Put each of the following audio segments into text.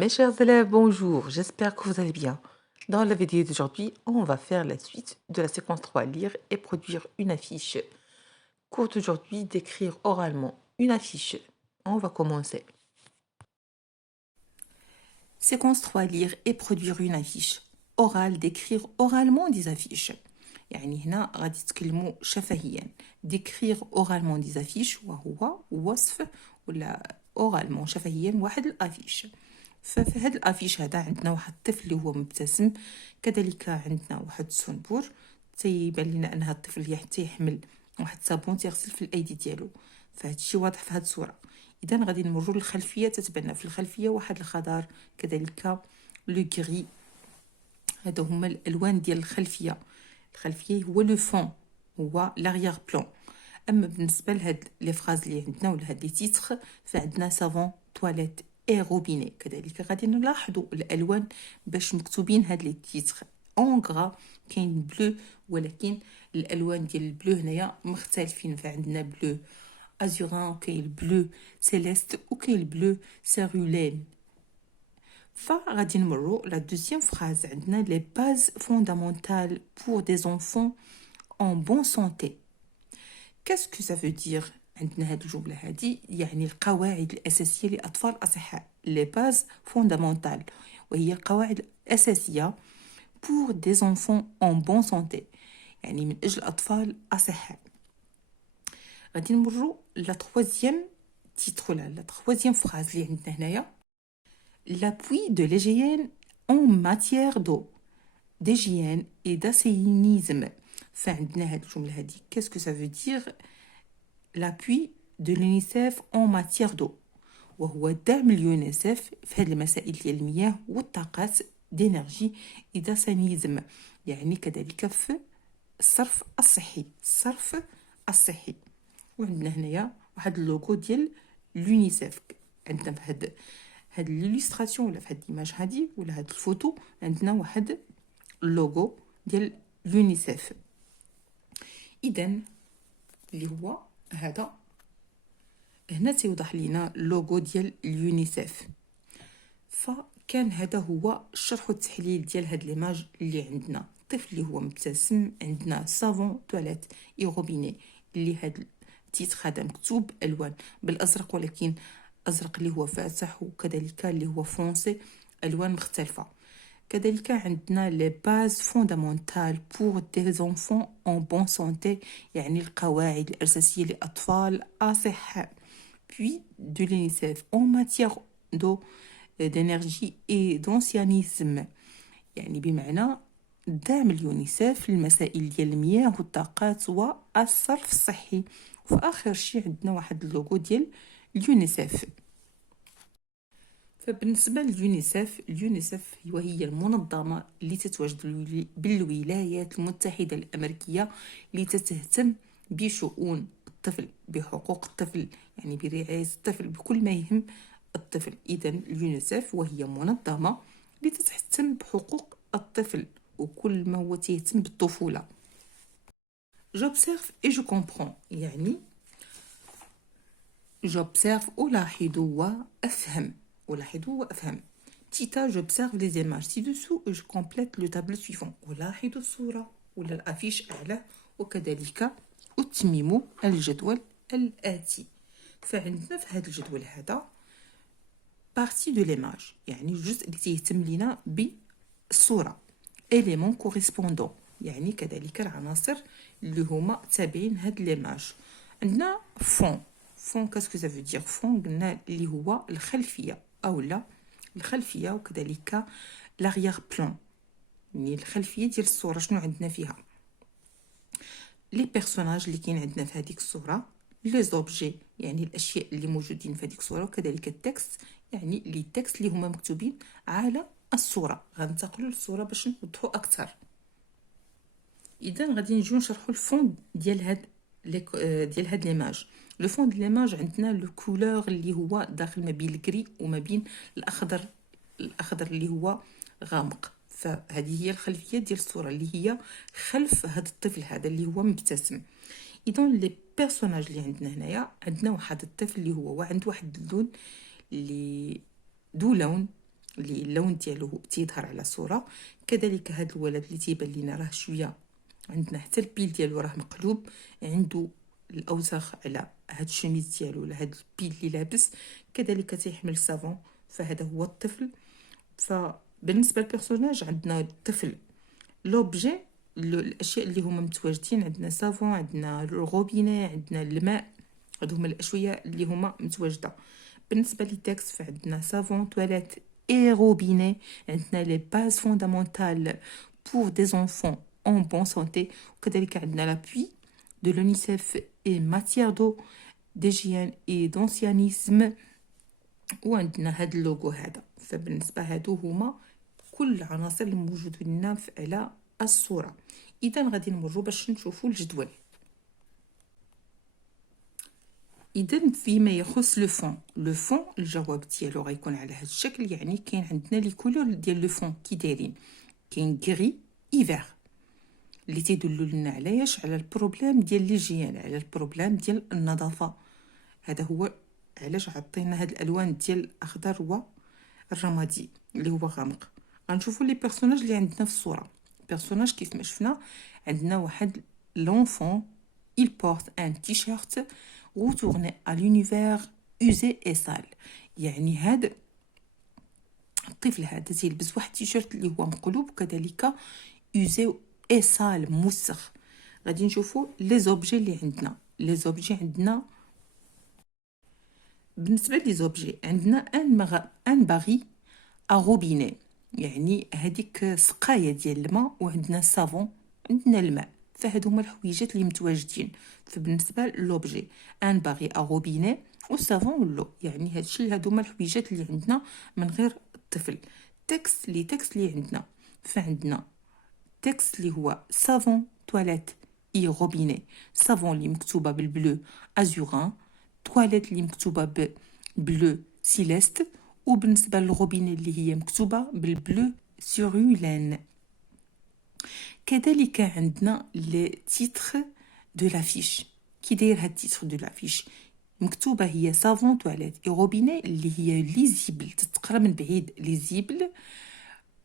Mes chers élèves, bonjour, j'espère que vous allez bien. Dans la vidéo d'aujourd'hui, on va faire la suite de la séquence 3, lire et produire une affiche. Cours d'aujourd'hui, d'écrire oralement une affiche. On va commencer. Séquence 3, lire et produire une affiche. Oral, d'écrire oralement des affiches. يعني هنا غادي تكلموا شفهيا. d'écrire oralement des affiches وهو وصف ولا oralement شفهيا واحد الافيش. ففي هاد الافيش هذا عندنا واحد الطفل اللي هو مبتسم، كذلك عندنا واحد الصنبور تيبان لنا ان هاد الطفل حتى يحمل واحد الصابون تيغسل في الايدي ديالو، فهاد الشيء واضح في هاد الصوره. اذا غادي نمروا للخلفيه، تتبان في الخلفيه واحد الخضار كذلك لو غري. هادو هما الالوان ديال الخلفيه. الخلفيه هو لو فون، هو لاغيير بلان. اما بالنسبه لهاد لي فراز اللي عندنا ولا هاد لي تيتر، فعندنا سافون تواليت اي روبيني. كذلك غادي نلاحظوا الالوان باش مكتوبين هاد لي تيتر اون غرا. كاين بلو، ولكن الالوان ديال البلو هنايا مختلفين، فعندنا بلو ازوران وكاين البلو سيليست وكاين البلو سيرولين. فغادي نمروا لا دوزيام فراز. عندنا لي باز فوندامونتال بور دي زونفون en bonne santé. Qu'est-ce que ça veut dire؟ عندنا هاد الجملة هادي يعني القواعد الأساسية لأطفال أصحاء، les bases fondamentales، وهي القواعد الأساسية pour des enfants en bonne santé، يعني من أجل أطفال أصحاء. غادي نمروا لا troisième titre ولا لا troisième phrase اللي عندنا هنايا، l'appui de l'hygiène en matière d'eau، d'hygiène et d'assainissement. فعندنا هاد الجملة هادي qu'est-ce que ça veut dire؟ l'appui de l'UNICEF en matière d'eau، وهو دعم اليونيسف في هذه المسائل ديال المياه والطاقات دينرجي إذا سانيزم، يعني كذلك في الصرف الصحي، الصرف الصحي. وعندنا هنايا واحد اللوغو ديال اليونيسف. عندنا في هاد ليليستراسيون ولا في هاد الايماج هادي ولا هاد الفوتو عندنا واحد اللوغو ديال اليونيسف. اذا اللي هو هذا هنا تيوضح لينا اللوغو ديال اليونيسف. فكان هذا هو الشرح والتحليل ديال هاد ليماج اللي عندنا. الطفل اللي هو مبتسم، عندنا سافون تواليت اي روبيني اللي هاد التيتر هذا مكتوب الوان بالازرق، ولكن ازرق اللي هو فاتح وكذلك اللي هو فونسي الوان مختلفه. كذلك عندنا لي باز فوندامونتال بور دي زونفون اون بون سونتي، يعني القواعد الاساسيه لاطفال اصحاء. puis de l'UNICEF en matière d'eau, d'énergie et d'ancianisme، يعني بمعنى دعم اليونيسف للمسائل ديال المياه والطاقات والصرف الصحي. وفي اخر شيء عندنا واحد اللوغو ديال اليونيسف. فبالنسبه لليونيسف، اليونيسف هي المنظمه اللي تتواجد بالولايات المتحده الامريكيه اللي تتهتم بشؤون الطفل، بحقوق الطفل، يعني برعايه الطفل بكل ما يهم الطفل. اذا اليونيسف وهي منظمه اللي تتهتم بحقوق الطفل وكل ما هو تهتم بالطفوله. j'observe et je comprends، يعني j'observe ألاحظ وأفهم، ألاحظ وأفهم. تيتا j'observe les images ci-dessous et je complète le tableau suivant. ألاحظ الصورة ولا الأفيش أعلى، وكذلك أتمم الجدول الآتي. فعندنا في هذا الجدول هذا partie de l'image، يعني الجزء اللي تيهتم لنا بالصورة. élément correspondant، يعني كذلك العناصر اللي هما تابعين هاد ليماج. عندنا فون. فون كاسكو سا فو دير؟ فون قلنا اللي هو الخلفيه او لا الخلفيه، وكذلك لاغيير بلان، يعني الخلفيه ديال الصوره شنو عندنا فيها. لي بيرسوناج اللي كاين عندنا في هذيك الصوره، لي زوبجي يعني الاشياء اللي موجودين في هذيك الصوره، وكذلك التكست يعني لي تكست اللي هما مكتوبين على الصوره. غننتقلوا للصوره باش نوضحوا اكثر. اذا غادي نجيو نشرحوا الفون ديال هاد ليماج. لو فون ديال ليماج عندنا لو كولور اللي هو داخل ما بين الكري وما بين الاخضر اللي هو غامق. فهذه هي الخلفيه ديال الصوره اللي هي خلف هذا الطفل هذا اللي هو مبتسم. اذا لي بيرسوناج اللي عندنا هنايا، عندنا واحد الطفل اللي هو عنده واحد اللون اللي ذو لون اللي اللون ديالو تيظهر على الصوره. كذلك هذا الولد اللي تيبان لينا راه شويه عندنا حتى البيل ديالو راه مقلوب، عنده الاوساخ على هاد الشميز ديالو ولا هاد البيل اللي لابس. كذلك تيحمل الصابون، فهذا هو الطفل. فبالنسبه للبيرسوناج عندنا الطفل، لوبجي الاشياء اللي هما متواجدين عندنا صابون، عندنا الروبيني، عندنا الماء، هادو هما الاشويه اللي هما متواجده. بالنسبه للتكست فعندنا صابون تواليت اي روبيني، عندنا لي باز فوندامونتال pour des enfants en bonne santé، وكذلك عندنا لابوي de l'UNICEF et matière d'eau d'hygiène et d'ancianisme، وعندنا هاد اللوغو هذا. فبالنسبه هادو هما كل العناصر الموجودين لنا على الصوره. اذا غادي نمروا باش نشوفوا الجدول. اذا فيما يخص لو فون الجواب ديالو غيكون على هذا الشكل. يعني كاين عندنا لي كولور ديال لو فون كي دايرين، كاين غري ايفير اللي تيدلوا لنا علاش على البروبليم ديال ليجيان، على البروبليم ديال النظافه. هذا هو علاش عطينا هاد الالوان ديال الاخضر والرمادي اللي هو غامق. غنشوفوا لي بيرسوناج اللي عندنا في الصوره. بيرسوناج كيف ما شفنا عندنا واحد لونفون il porte un t-shirt retourné à l'univers usé et sale. يعني هاد الطفل هذا تيلبس واحد التيشيرت اللي هو مقلوب، وكذلك usé et sale موسخ. غادي نشوفوا لي زوبجي اللي عندنا. لي زوبجي عندنا بالنسبه لي زوبجي عندنا ان باغي ا روبيني، يعني هذيك سقايه ديال الماء، وعندنا الصابون، عندنا الماء. فهادو هما الحويجات اللي متواجدين. فبالنسبه للوبجي ان باغي ا روبيني والصابون واللو، يعني هادشي هادو هما الحويجات اللي عندنا من غير الطفل. تكست اللي عندنا، فعندنا تكست اللي هو savon toilette اي روبيني. savon اللي مكتوبه بالبلو ازوران، تواليت اللي مكتوبه بلو سيليست، وبالنسبه للروبيني اللي هي مكتوبه بالبلو سيرولين. كذلك عندنا لي تيتر دو لافيش. كي داير هاد تيتر دو لافيش مكتوبه هي savon toilette اي روبيني اللي هي ليزيبل، تتقرا من بعيد، ليزيبل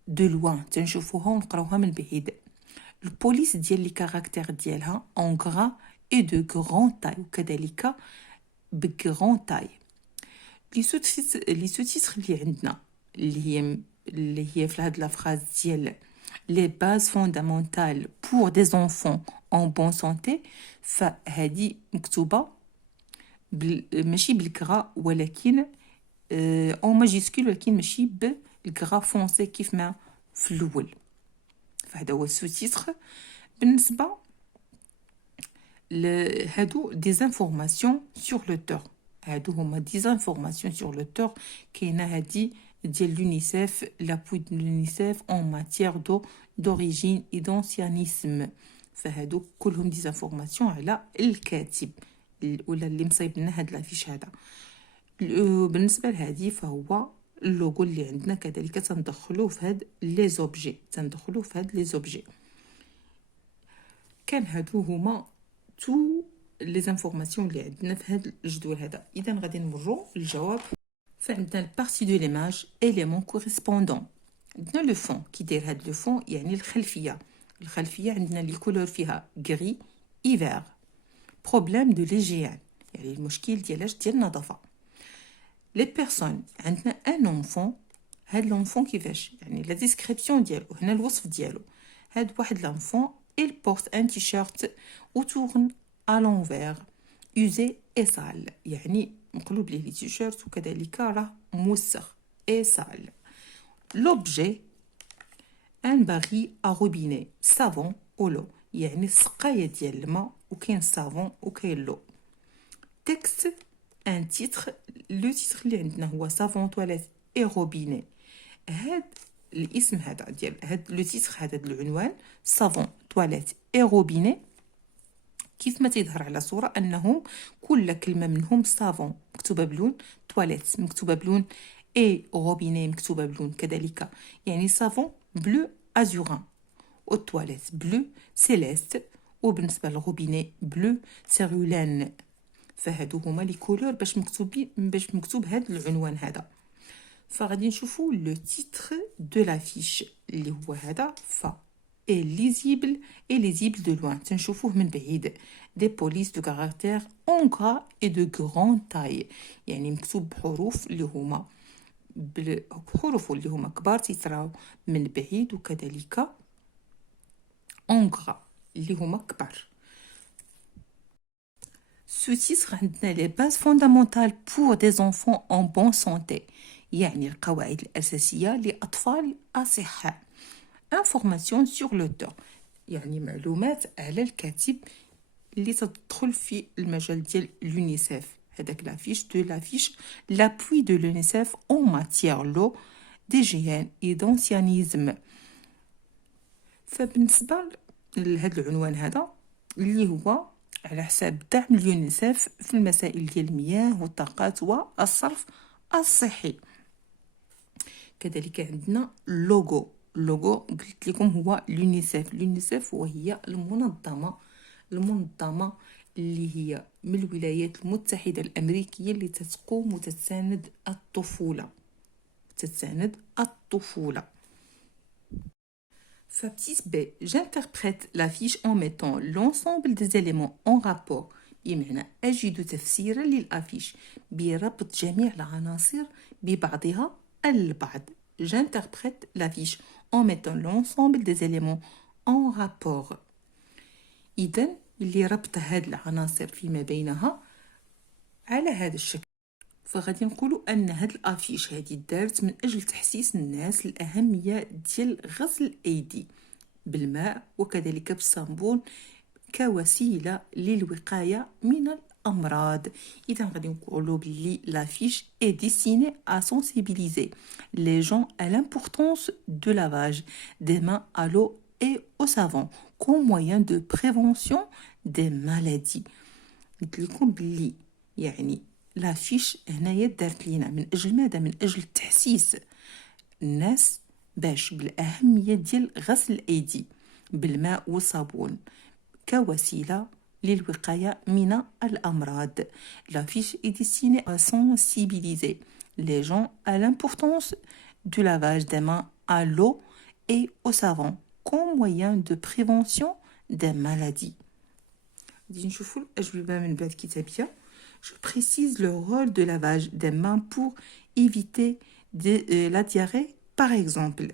دو لوان تنشوفوها ونقراوها من بعيد. البوليس ديال لي كاركتير ديالها اون غرا اي دو غران تاي، وكذلك بغران تاي. لي سو-تيتر اللي عندنا اللي هي في هاد لا فراز ديال لي باز فوندامونتال بور دي زونفون اون بون سونتي، فهادي مكتوبه ماشي بالكرا ولكن اون ماجيسكول، ولكن ماشي بالكرا فونسي كيف ما في الاول. فهذا هو السو-تيتر. بالنسبه هادو دي زانفورماسيون سور لوتور، هادو هما دي زانفورماسيون سور لوتور. كاينه هادي ديال لونيسيف، لابوي دو لونيسيف اون ماتيير دوريجين اي دونسيانيسم. فهادو كلهم دي زانفورماسيون على الكاتب ولا اللي مصايب لنا هاد لافيش هذا. بالنسبه لهادي فهو اللوغو اللي عندنا. كذلك تندخلوه في هاد لي زوبجي، كان هادو هما تو لي زانفورماسيون اللي عندنا في هاد الجدول هذا. اذا غادي نمروا للجواب. فعندنا البارتي دو ليماج اليمون كوريسبوندون. عندنا لو فون كي داير هاد لو فون يعني الخلفيه عندنا لي كولور فيها غري ايفير. بروبليم دو ليجيان يعني المشكل ديال النظافه. لي بيرسون عندنا ان اونفون. هاد لونفون كيفاش يعني لا ديسكريبسيون ديالو هنا الوصف ديالو. هاد واحد لونفون il porte un t-shirt ou tourne à l'envers usé et sale، يعني مقلوب ليه تيشيرت وكذلك راه موسخ et sale. l'objet un baril à robinet savon ou l'eau، يعني السقايه ديال الماء وكاين الصابون وكاين لو. تكست ان تيتر، لو تيتر اللي عندنا هو savon toilette et robinet. هاد الاسم هذا ديال هاد لو تيتر هذا العنوان savon toilette et robinet، كيف ما تظهر على صورة أنه كل كلمة منهم صافون مكتوبة بلون، تواليت مكتوبة بلون، اي روبيني مكتوبة بلون كذلك، يعني صافون بلو ازوران، والتواليت بلو سيليست، وبالنسبة للروبيني بلو سيرولان. فهادو هما لي كولور باش مكتوب هاد العنوان هذا. فغادي نشوفوا لو تيتر دو لافيش اللي هو هذا فا et lisible et lisible de loin تنشوفوه من بعيد des polices de caractère en gras et de grande taille يعني مكتوب بحروف اللي هما بحروف اللي هما كبار تيتراو من بعيد وكذلك en gras اللي هما كبار. Ce titre عندنا les bases fondamentales pour des enfants en bonne santé يعني القواعد الأساسية لأطفال أصحاء. Information sur l'auteur يعني معلومات على الكاتب اللي تدخل في المجال ديال l'UNICEF. هذاك لافيش دو لافيش l'appui de l'UNICEF en matière l'eau d'hygiène et d'ancianisme. فبالنسبة لهذا العنوان هذا اللي هو على حساب دعم اليونيسف في المسائل ديال المياه والطاقات والصرف الصحي. كذلك عندنا اللوغو قلت لكم هو اليونيسف وهي المنظمة اللي هي من الولايات المتحدة الأمريكية اللي تقوم وتتساند الطفولة. Petite B, j'interprète l'affiche en mettant l'ensemble des éléments en rapport. بمعنى أجد تفسيرا للأفيش بربط جميع العناصر ببعضها البعض. J'interprète l'affiche en mettant l'ensemble des éléments en rapport. إذن اللي ربط هاد العناصر فيما بينها على هذا الشكل. فغادي نقولوا ان هاد الافيش هادي دارت من اجل تحسيس الناس الاهميه ديال غسل الايدي بالماء وكذلك بالصابون كوسيله للوقايه من الامراض. اذا غادي نقولوا بلي l'affiche est destinée à sensibiliser les gens à l'importance de lavage des mains à l'eau et au savon comme moyen de prévention des maladies. قلت لكم بلي يعني لافيش هنايا دارت لينا من اجل ماذا؟ من اجل تحسيس الناس باش بالاهميه ديال غسل الايدي بالماء والصابون كوسيله للوقايه من الامراض. لافيش est destinée à sensibiliser les gens à l'importance du lavage des mains à l'eau et au savon comme moyen de prévention des maladies. غادي نشوفوا الاجوبه من بعد كتابيه. Je précise le rôle de lavage des mains pour éviter la diarrhée par exemple.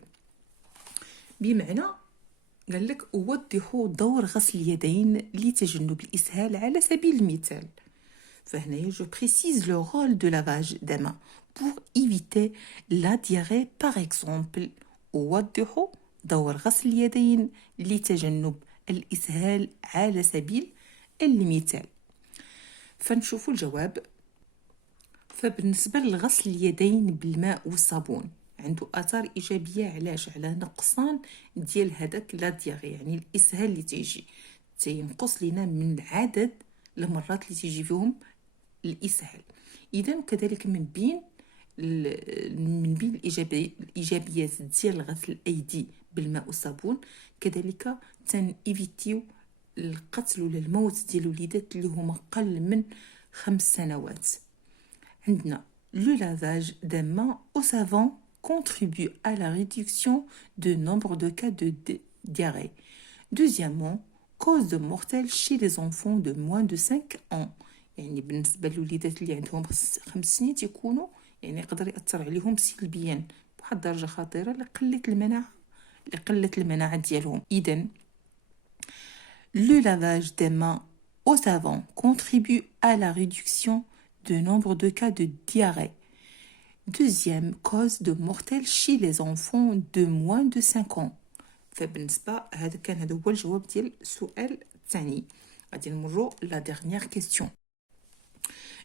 بمعنى قال لك وضحوا دور غسل اليدين لتجنب الإسهال على سبيل المثال. فهنا je précise le rôle de lavage des mains pour éviter la diarrhée par exemple. وضحوا دور غسل اليدين لتجنب الإسهال على سبيل المثال. فنشوفوا الجواب. فبالنسبة لغسل اليدين بالماء والصابون عنده آثار إيجابية. علاش؟ على نقصان ديال هذاك لا دياغي يعني الإسهال اللي تينقص لنا من عدد المرات اللي تيجي فيهم الإسهال. إذا كذلك من بين الإيجابيات ديال غسل الأيدي بالماء والصابون كذلك تنإيفيتيو القتل ولا الموت ديال الوليدات اللي هما قل من 5 سنوات. عندنا le lavage des mains au savon contribue à la réduction du nombre de cas de diarrhée. Deuxièmement, cause de mortelle chez les enfants de moins de 5 ans. يعني بالنسبة للوليدات اللي عندهم 5 سنين تيكونوا يعني يقدر يأثر عليهم سلبيا بواحد درجة خطيرة لقلة المناعة ديالهم. إذن le lavage des mains au savon contribue à la réduction du nombre de cas de diarrhée. Deuxième cause de mortelle chez les enfants de moins de 5 ans. فبالنسبة هذا هو الجواب ديال السؤال الثاني. غادي نمروا la dernière question.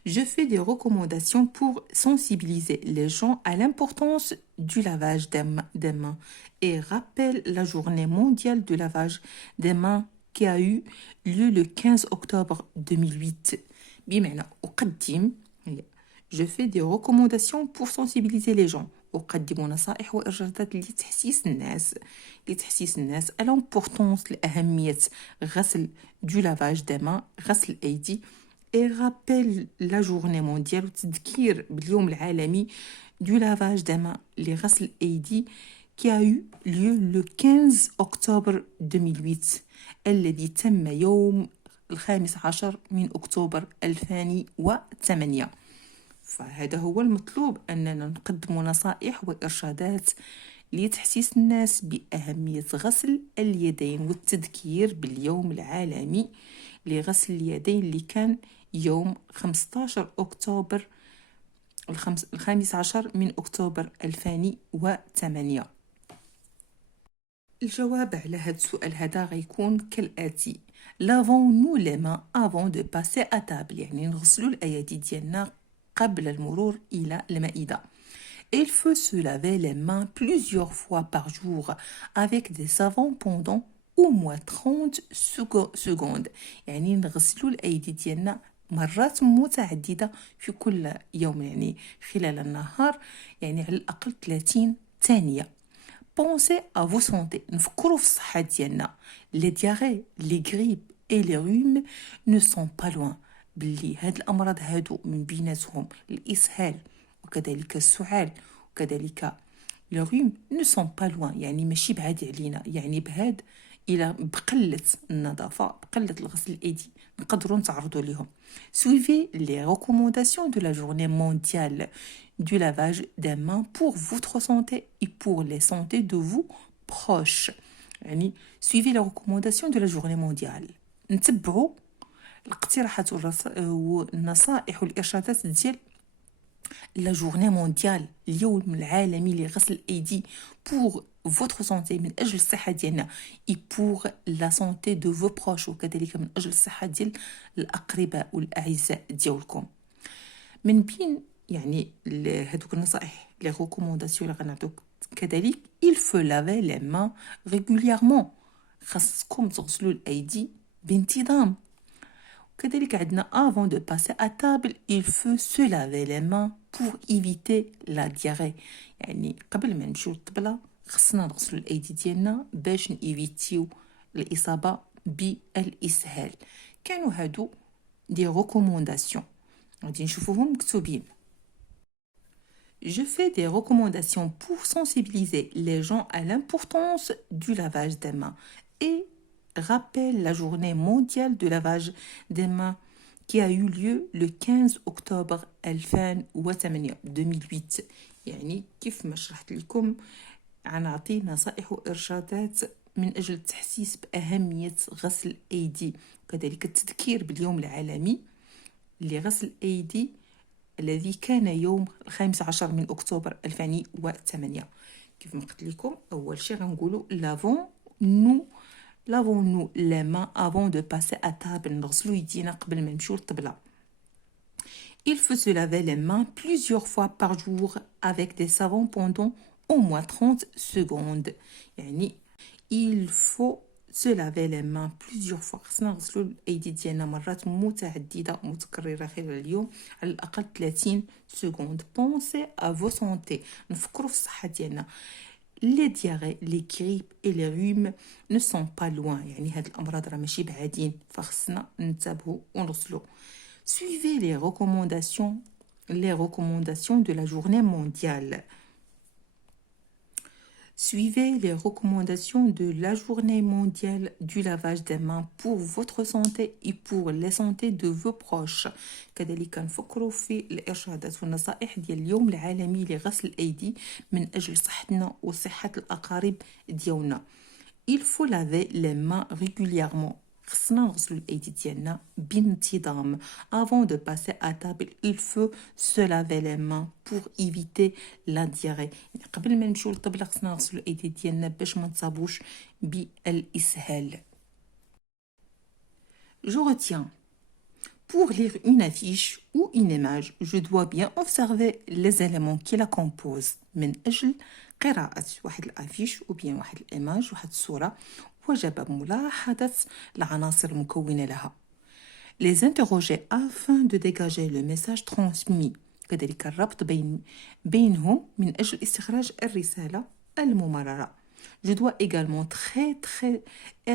Je fais des recommandations pour sensibiliser les gens à l'importance du lavage des mains et rappelle la journée mondiale du lavage des mains qui a eu lieu le 15 octobre 2008. بمعنى أقدم je fais des recommandations pour sensibiliser les gens. أقدم نصائح وإرشادات لتحسيس الناس à l'importance لأهمية غسل du lavage des mains غسل الأيدي et rappelle la journée mondiale وتذكير باليوم العالمي du lavage des mains لغسل الأيدي qui a eu lieu le 15 octobre 2008 الذي تم يوم 15 من أكتوبر 2008. فهذا هو المطلوب، أننا نقدم نصائح وإرشادات لتحسيس الناس بأهمية غسل اليدين والتذكير باليوم العالمي لغسل اليدين اللي كان يوم 15 أكتوبر 15 من أكتوبر 2008. الجواب على هذا السؤال هذا غيكون كالآتي: lavons-nous les mains avant de passer à table، يعني نغسلوا الأيدي ديالنا قبل المرور إلى المائدة. Il faut se laver les mains plusieurs fois par jour avec des savons pendant au moins 30 secondes، يعني نغسلوا الأيدي ديالنا مرات متعددة في كل يوم، يعني خلال النهار، يعني على الأقل 30 ثانية. Pensez à vos santé، نفكروا في الصحة ديالنا. Les diarrhées, les grippes et les rhumes ne sont pas loin، باللي هاد الأمراض هادو من بيناتهم الإسهال وكذلك السعال وكذلك le rhume ne sont pas loin، يعني ماشي بعاد علينا. يعني بهاد إلى بقلة النظافة بقلة الغسل الأيدي نقدروا نتعرضوا لهم. Suivez les recommandations de la journée mondiale du lavage des mains pour votre santé et pour les santé de vos proches. يعني suivez les recommandations de la journée mondiale، نتبعوا الاقتراحات والنصائح والإرشادات ديال la journée mondiale، اليوم العالمي لغسل الأيدي pour votre santé، من أجل الصحة ديالنا، et pour la santé de vos proches، وكذلك من أجل الصحة ديال الأقرباء والأعزاء ديالكم. من بين يعني هذوك النصائح les recommandations اللي غنعطوك كذلك: il faut laver les mains régulièrement، خاصكم تغسلوا الأيدي بانتظام. كذلك عندنا avant de passer à table il faut se laver les mains pour éviter la diarrhée، يعني قبل ما نمشيو للطبلة خصنا نغسلوا الأيدي ديالنا باش نيفيتيو الإصابة بالإسهال. كانوا هادو دي ريكومونداسيون غادي نشوفوهم مكتوبين. Je fais des recommandations pour sensibiliser les gens à l'importance du lavage des mains et rappelle la journée mondiale de lavage des mains qui a eu lieu le 15 octobre 2008. يعني كيف ما شرحت لكم عناطي نصائح وإرشادات من أجل التحسيس بأهمية غسل الأيدي، وكذلك التذكير باليوم العالمي لغسل الأيدي الذي كان يوم 15 من أكتوبر 2008. كيف ما قلت لكم أول شيء غنقولوا lavons-nous les mains avant de passer à table، نغسلوا يدينا قبل ما نمشيو للطبلة. Il faut se laver les mains plusieurs fois par jour avec des savons pendant au moins 30 secondes، يعني il faut se laver les mains plusieurs fois، خصنا نغسلوا الأيدي ديالنا مرات متعددة متكررة خلال اليوم على الأقل 30 سكوند. Pensez à vos santé، نفكروا في الصحة ديالنا. Les diarrhées, les grippes et les rhumes ne sont pas loin، يعني هاد الأمراض راه ماشي بعادين، فخصنا ننتبهوا ونغسلوا. Suivez les recommandations de la journée mondiale. Suivez les recommandations de la journée mondiale du lavage des mains pour votre santé et pour la santé de vos proches. كذلك نفكروا في الإرشادات والنصائح ديال اليوم العالمي لغسل الأيدي من أجل صحتنا وصحة الأقارب ديالنا. Il faut laver les mains régulièrement، خصنا نغسلوا الأيدي ديالنا بانتظام. Avant de passer à table il faut se laver les mains pour éviter la diarrhée، يعني قبل ما نمشيو للطبلة خصنا نغسلوا الأيدي ديالنا باش ما نصابوش بالإسهال. Je retiens: pour lire une affiche ou une image je dois bien observer les éléments qui la composent. من أجل قراءة واحد الافيش ou bien واحد الإيماج واحد الصورة وجب ملاحظة العناصر المكونة لها. Les interroger afin de dégager le message transmis، كذلك الربط بينهم من أجل استخراج الرسالة الممررة. Je dois également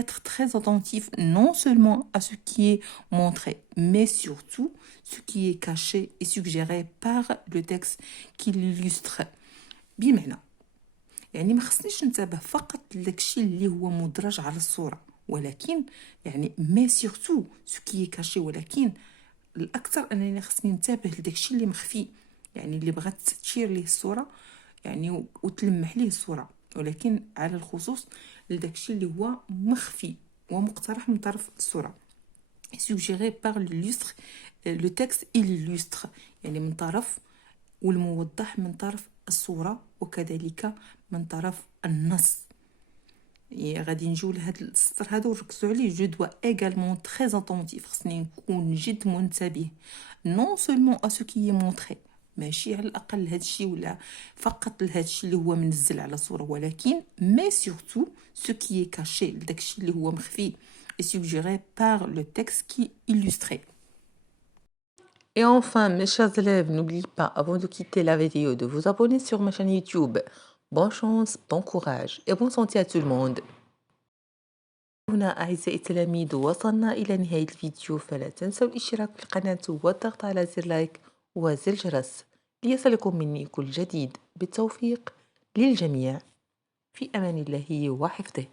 être très attentif non seulement à ce qui est montré, mais surtout ce qui est caché et suggéré par le texte qui l'illustre. بمعنى يعني ما خصنيش نتابع فقط داكشي اللي هو مدرج على الصورة، ولكن يعني مي سورتو سو كي كاشي، ولكن الاكثر انني خصني ننتبه لداكشي اللي مخفي، يعني اللي بغات تشير ليه الصورة يعني وتلمح ليه الصورة، ولكن على الخصوص لداكشي اللي هو مخفي ومقترح من طرف الصورة. suggéré par l'illustre le texte illustre يعني من طرف، والموضح من طرف الصورة، وكذلك من طرف النص. يعني غادي نجيو لهاد السطر هذا ونركزوا عليه. جو دوا également très attentif، خصني نكون جد منتبه non seulement à ce qui est montré، ماشي على الاقل هادشي ولا فقط لهادشي اللي هو منزل على صورة، ولكن mais surtout ce qui est caché، داكشي اللي هو مخفي et suggéré par le texte qui illustré. Et enfin, mes chers élèves, n'oubliez pas, avant de quitter la vidéo, de vous abonner sur ma chaîne YouTube. Bonne chance, bon courage et bonne santé à tout le monde. هنا أعزائي التلاميذ وصلنا إلى نهاية الفيديو، فلا تنسوا الاشتراك في القناة والضغط على زر لايك وزر الجرس ليصلكم مني كل جديد. بالتوفيق للجميع، في أمان الله وحفظه.